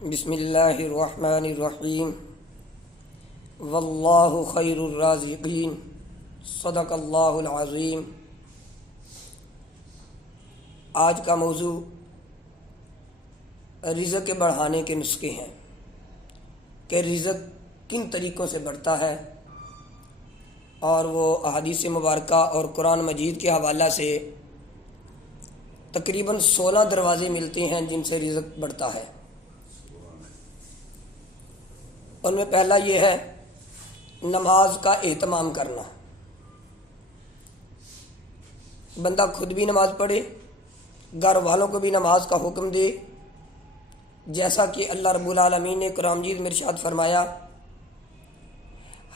بسم اللہ الرحمن الرحیم واللہ خیر الرازقین صدق اللہ العظیم۔ آج کا موضوع رزق کے بڑھانے کے نسخے ہیں کہ رزق کن طریقوں سے بڑھتا ہے، اور وہ احادیث مبارکہ اور قرآن مجید کے حوالہ سے تقریباً 16 دروازے ملتے ہیں جن سے رزق بڑھتا ہے۔ ان میں پہلا یہ ہے نماز کا اہتمام کرنا۔ بندہ خود بھی نماز پڑھے، گھر والوں کو بھی نماز کا حکم دے، جیسا کہ اللہ رب العالمین نے قرآن مجید میں ارشاد فرمایا،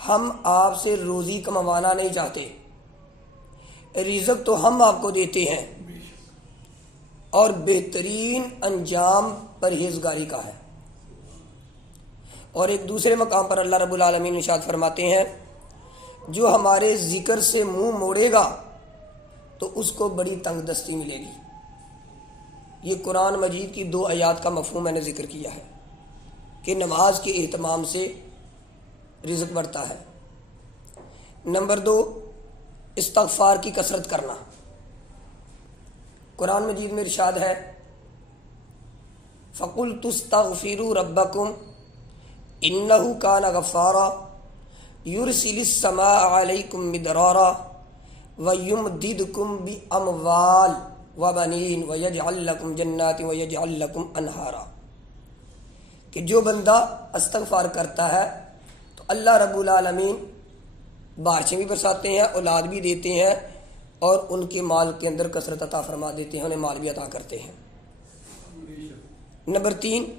ہم آپ سے روزی کموانا نہیں چاہتے، رزق تو ہم آپ کو دیتے ہیں، اور بہترین انجام پرہیزگاری کا ہے۔ اور ایک دوسرے مقام پر اللہ رب العالمین ارشاد فرماتے ہیں، جو ہمارے ذکر سے منہ موڑے گا تو اس کو بڑی تنگ دستی ملے گی۔ یہ قرآن مجید کی 2 آیات کا مفہوم میں نے ذکر کیا ہے کہ نماز کے اہتمام سے رزق بڑھتا ہے۔ نمبر 2، استغفار کی کثرت کرنا۔ قرآن مجید میں ارشاد ہے، فَقُلْتُ اسْتَغْفِرُوا رَبَّكُمْ انہو کان غفارا یرسل السماء علیکم مدرارا ویمددکم باموال وبنین ویجعل لکم جنات ویجعل لکم انہارا، کہ جو بندہ استغفار کرتا ہے تو اللہ رب العالمین بارشیں بھی برساتے ہیں، اولاد بھی دیتے ہیں، اور ان کے مال کے اندر کثرت عطا فرما دیتے ہیں، انہیں مال بھی عطا کرتے ہیں۔ نمبر 3،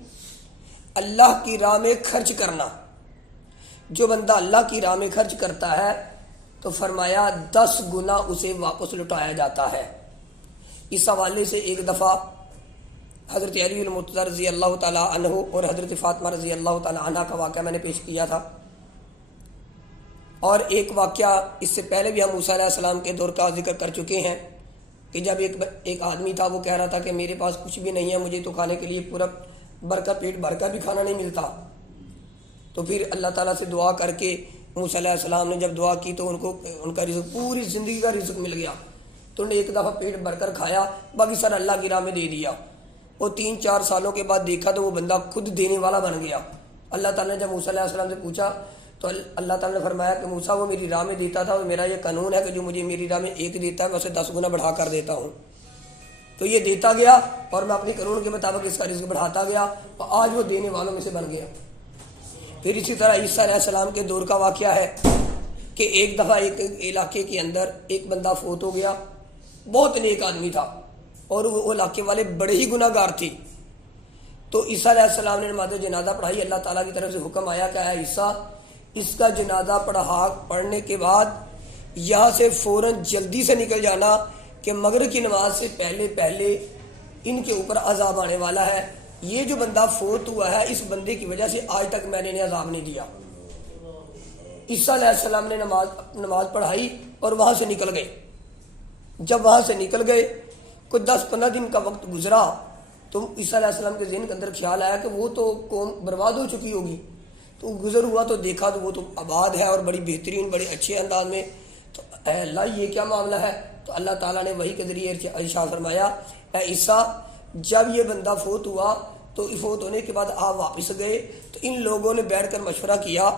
اللہ کی راہ میں خرچ کرنا۔ جو بندہ اللہ کی راہ میں خرچ کرتا ہے تو فرمایا 10 گنا اسے واپس لوٹایا جاتا ہے۔ اس حوالے سے ایک دفعہ حضرت علی المرتضی رضی اللہ تعالی عنہ اور حضرت فاطمہ رضی اللہ تعالی عنہ کا واقعہ میں نے پیش کیا تھا، اور ایک واقعہ اس سے پہلے بھی ہم موسیٰ علیہ السلام کے دور کا ذکر کر چکے ہیں کہ جب ایک آدمی تھا، وہ کہہ رہا تھا کہ میرے پاس کچھ بھی نہیں ہے، مجھے تو کھانے کے لیے پورا پیٹ بھر کر بھی کھانا نہیں ملتا۔ تو پھر اللہ تعالیٰ سے دعا کر کے موسیٰ علیہ السلام نے جب دعا کی تو ان کا رزق، پوری زندگی کا رزق مل گیا۔ تو انہوں نے ایک دفعہ پیٹ بھر کر کھایا، باقی سارا اللہ کی راہ میں دے دیا۔ وہ 3-4 سالوں کے بعد دیکھا تو وہ بندہ خود دینے والا بن گیا۔ اللہ تعالیٰ نے جب موسیٰ علیہ السلام سے پوچھا تو اللہ تعالیٰ نے فرمایا کہ موسیٰ وہ میری راہ میں دیتا تھا، اور میرا یہ قانون ہے کہ جو مجھے میری راہ میں 1 دیتا ہے میں اسے 10 گنا بڑھا کر دیتا ہوں۔ تو یہ دیتا گیا اور میں اپنی قانون کے مطابق اس کا رزق بڑھاتا گیا، اور آج وہ دینے والوں میں سے بن گیا۔ پھر اسی طرح عیسیٰ علیہ السلام کے دور کا واقعہ ہے کہ ایک دفعہ ایک علاقے کے اندر ایک بندہ فوت ہو گیا، بہت نیک آدمی تھا، اور وہ علاقے والے بڑے ہی گناہ گار تھے۔ تو عیسیٰ علیہ السلام نے نماز جنازہ پڑھائی، اللہ تعالیٰ کی طرف سے حکم آیا کہ اے عیسیٰ، اس کا جنازہ پڑھنے کے بعد یہاں سے فوراً جلدی سے نکل جانا کہ مغرب کی نماز سے پہلے ان کے اوپر عذاب آنے والا ہے۔ یہ جو بندہ فوت ہوا ہے، اس بندے کی وجہ سے آج تک میں نے انہیں عذاب نہیں دیا۔ عیسیٰ علیہ السلام نے نماز پڑھائی اور وہاں سے نکل گئے۔ جب وہاں سے نکل گئے، کوئی 10-15 دن کا وقت گزرا تو عیسیٰ علیہ السلام کے ذہن کے اندر خیال آیا کہ وہ تو قوم برباد ہو چکی ہوگی۔ تو گزر ہوا تو دیکھا تو وہ تو آباد ہے، اور بڑی بہترین، بڑے اچھے انداز میں۔ تو اے اللہ، یہ کیا معاملہ ہے؟ تو اللہ تعالیٰ نے وحی کے ذریعے ارشاد فرمایا، اے عیسیٰ، جب یہ بندہ فوت ہوا تو فوت ہونے کے بعد آپ واپس گئے تو ان لوگوں نے بیٹھ کر مشورہ کیا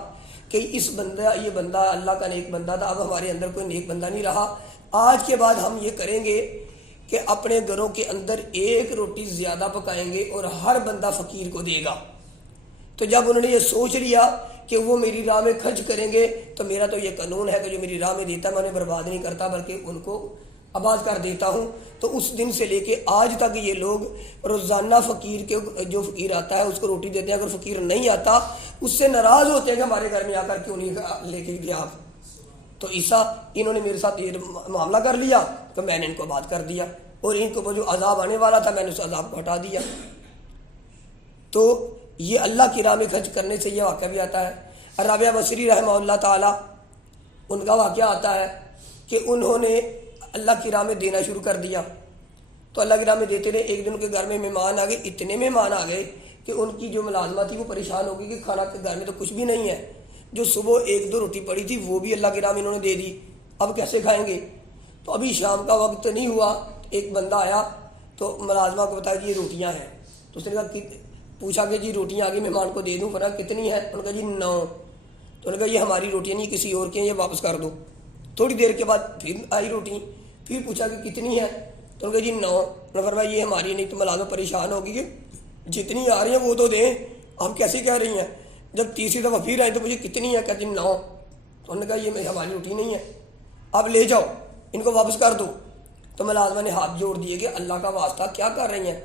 کہ یہ بندہ اللہ کا نیک بندہ تھا، اب ہمارے اندر کوئی نیک بندہ نہیں رہا۔ آج کے بعد ہم یہ کریں گے کہ اپنے گھروں کے اندر 1 روٹی زیادہ پکائیں گے اور ہر بندہ فقیر کو دے گا۔ تو جب انہوں نے یہ سوچ لیا کہ وہ میری راہ میں خرچ کریں گے، تو میرا تو یہ قانون ہے کہ جو میری راہ میں دیتا میں انہیں برباد نہیں کرتا بلکہ ان کو آباد کر دیتا ہوں۔ تو اس دن سے لے کے آج تک یہ لوگ روزانہ جو فقیر آتا ہے اس کو روٹی دیتے ہیں، اگر فقیر نہیں آتا اس سے ناراض ہوتے ہیں کہ ہمارے گھر میں آ کر کیوں نہیں لے کے گیا آپ۔ تو عیسیٰ، انہوں نے میرے ساتھ یہ معاملہ کر لیا تو میں نے ان کو آباد کر دیا، اور ان کو جو عذاب آنے والا تھا میں نے اس عذاب کو ہٹا دیا۔ تو یہ اللہ کی راہ میں خرچ کرنے سے یہ واقعہ بھی آتا ہے۔ رابعہ بصری رحمہ اللہ تعالی، ان کا واقعہ آتا ہے کہ انہوں نے اللہ کی راہ میں دینا شروع کر دیا، تو اللہ کی راہ میں دیتے رہے۔ ایک دن کے گھر میں مہمان آ گئے، اتنے مہمان آ گئے کہ ان کی جو ملازمہ تھی وہ پریشان ہو گئی کہ کھانا کے گھر میں تو کچھ بھی نہیں ہے، جو صبح 1-2 روٹی پڑی تھی وہ بھی اللہ کی راہ میں انہوں نے دے دی، اب کیسے کھائیں گے؟ تو ابھی شام کا وقت نہیں ہوا، ایک بندہ آیا تو ملازمہ کو بتایا کہ یہ روٹیاں ہیں، تو اس نے کہا پوچھا کہ جی روٹیاں آگے مہمان کو دے دوں؟ فرمایا کتنی ہیں؟ انہوں نے کہا جی 9۔ تو انہوں نے کہا یہ ہماری روٹیاں نہیں کسی اور کی ہیں، یہ واپس کر دو۔ تھوڑی دیر کے بعد پھر آئی روٹی، پھر پوچھا کہ کتنی ہے؟ تو انہوں نے کہا جی 9۔ انہوں نے فرمایا یہ ہماری نہیں۔ تو ملازمہ پریشان ہوگی کہ جتنی آ رہی ہیں وہ تو دیں، آپ کیسے کہہ رہی ہیں؟ جب تیسری دفعہ پھر آئی تو مجھے کتنی ہے؟ کہتی 9۔ تو انہوں نے کہا یہ ہماری روٹی نہیں ہے، اب لے جاؤ ان کو واپس کر دو۔ تو ملازمہ نے ہاتھ جوڑ دیے کہ اللہ کا واسطہ کیا کر رہی ہیں؟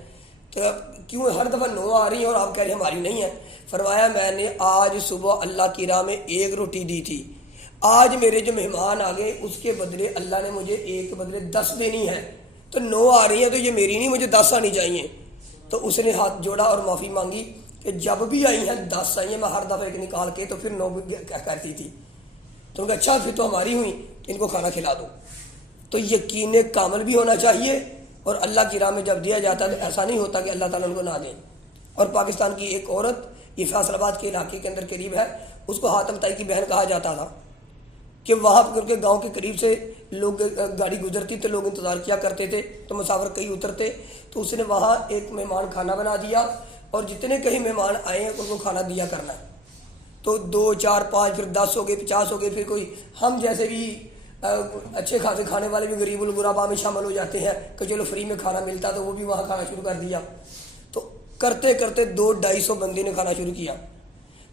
تو کیوں ہر دفعہ 9 آ رہی ہیں اور آپ کہہ رہے ہیں ہماری نہیں ہے؟ فرمایا میں نے آج صبح اللہ کی راہ میں 1 روٹی دی تھی، آج میرے جو مہمان آ گئے اس کے بدلے اللہ نے مجھے 1 کے بدلے 10 دینی ہے، تو 9 آ رہی ہیں تو یہ میری نہیں، مجھے 10 آنی چاہیے۔ تو اس نے ہاتھ جوڑا اور معافی مانگی کہ جب بھی آئی ہیں 10 آئی ہیں، میں ہر دفعہ 1 نکال کے تو پھر 9 کیا کرتی تھی۔ تو ان کا اچھا پھر تو ہماری ہوئی، ان کو کھانا کھلا دو۔ تو یقین کامل بھی ہونا چاہیے، اور اللہ کی راہ میں جب دیا جاتا ہے تو ایسا نہیں ہوتا کہ اللہ تعالیٰ ان کو نہ دیں۔ اور پاکستان کی ایک عورت، یہ فیصل آباد کے علاقے کے اندر قریب ہے، اس کو حاتم تائی کی بہن کہا جاتا تھا کہ وہاں ان کے گاؤں کے قریب سے لوگ گاڑی گزرتی تو لوگ انتظار کیا کرتے تھے، تو مسافر کئی اترتے، تو اس نے وہاں ایک مہمان کھانا بنا دیا، اور جتنے کہیں مہمان آئے ہیں ان کو کھانا دیا کرنا ہے۔ تو 2 4 5 پھر 10 ہو گئے، 50 ہو گئے، پھر کوئی ہم جیسے بھی اچھے خاصے کھانے والے بھی غریب الغربا میں شامل ہو جاتے ہیں کہ چلو فری میں کھانا ملتا تو وہ بھی وہاں کھانا شروع کر دیا۔ تو کرتے کرتے 200-250 بندے نے کھانا شروع کیا۔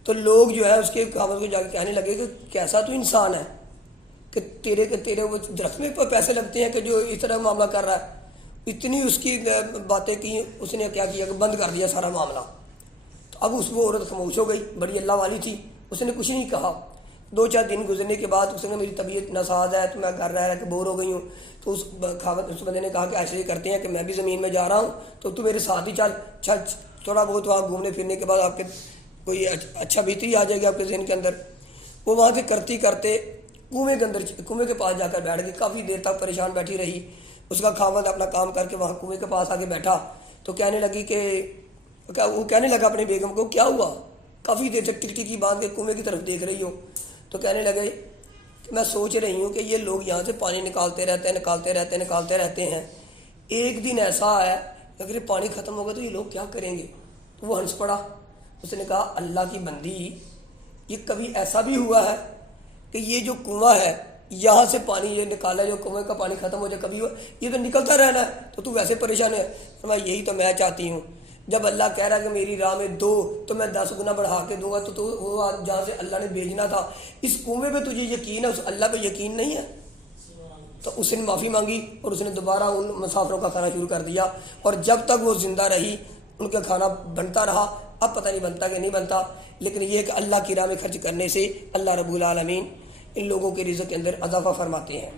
تو لوگ جو ہے اس کے خامد کو جا کے کہنے لگے کہ کیسا تو انسان ہے کہ تیرے وہ درخت میں پیسے لگتے ہیں کہ جو اس طرح معاملہ کر رہا ہے۔ اتنی اس کی باتیں کی، اس نے کیا کیا کہ بند کر دیا سارا معاملہ۔ تو اب وہ عورت خاموش ہو گئی، بڑی اللہ والی تھی، اس نے کچھ نہیں کہا۔ 2-4 دن گزرنے کے بعد اس نے میری طبیعت ناساز ہے تو میں گھر رہ کے بور ہو گئی ہوں، تو اس بندے نے کہا کہ ایسے ہی کرتے ہیں کہ میں بھی زمین میں جا رہا ہوں تو میرے ساتھ ہی چل تھوڑا بہت وہاں گھومنے پھرنے کے بعد آپ کے کوئی اچھا بہتری آ جائے گی آپ کے ذہن کے اندر۔ وہ وہاں سے کرتے کنویں کے پاس جا کر بیٹھ گئی، کافی دیر تک پریشان بیٹھی رہی۔ اس کا خاوند اپنا کام کر کے وہاں کنویں کے پاس آ کے بیٹھا تو کہنے لگا اپنی بیگم کو کیا ہوا؟ کافی دیر تک ٹکٹی کی باندھ کے کنویں کی طرف دیکھ رہی ہو۔ تو کہنے لگے کہ میں سوچ رہی ہوں کہ یہ لوگ یہاں سے پانی نکالتے رہتے ہیں، ایک دن ایسا ہے کہ اگر یہ پانی ختم ہوگا تو یہ لوگ کیا کریں گے؟ تو وہ ہنس پڑا۔ اس نے کہا اللہ کی بندی، یہ کبھی ایسا بھی ہوا ہے کہ یہ جو کنواں ہے یہاں سے پانی یہ نکالا، جو کنویں کا پانی ختم ہو جائے کبھی ہوا؟ یہ تو نکلتا رہنا ہے، تو ویسے پریشان ہے۔ فرمایا یہی تو میں چاہتی ہوں، جب اللہ کہہ رہا ہے کہ میری راہ میں دو تو میں 10 گنا بڑھا کے دوں گا، تو وہ جہاں سے اللہ نے بھیجنا تھا اس کنویں پہ تجھے یقین ہے، اس اللہ پہ یقین نہیں ہے؟ تو اس نے معافی مانگی اور اس نے دوبارہ ان مسافروں کا کھانا شروع کر دیا، اور جب تک وہ زندہ رہی ان کا کھانا بنتا رہا۔ اب پتہ نہیں بنتا کہ نہیں بنتا، لیکن یہ کہ اللہ کی راہ میں خرچ کرنے سے اللہ رب العالمین ان لوگوں کے رزق کے اندر اضافہ فرماتے ہیں۔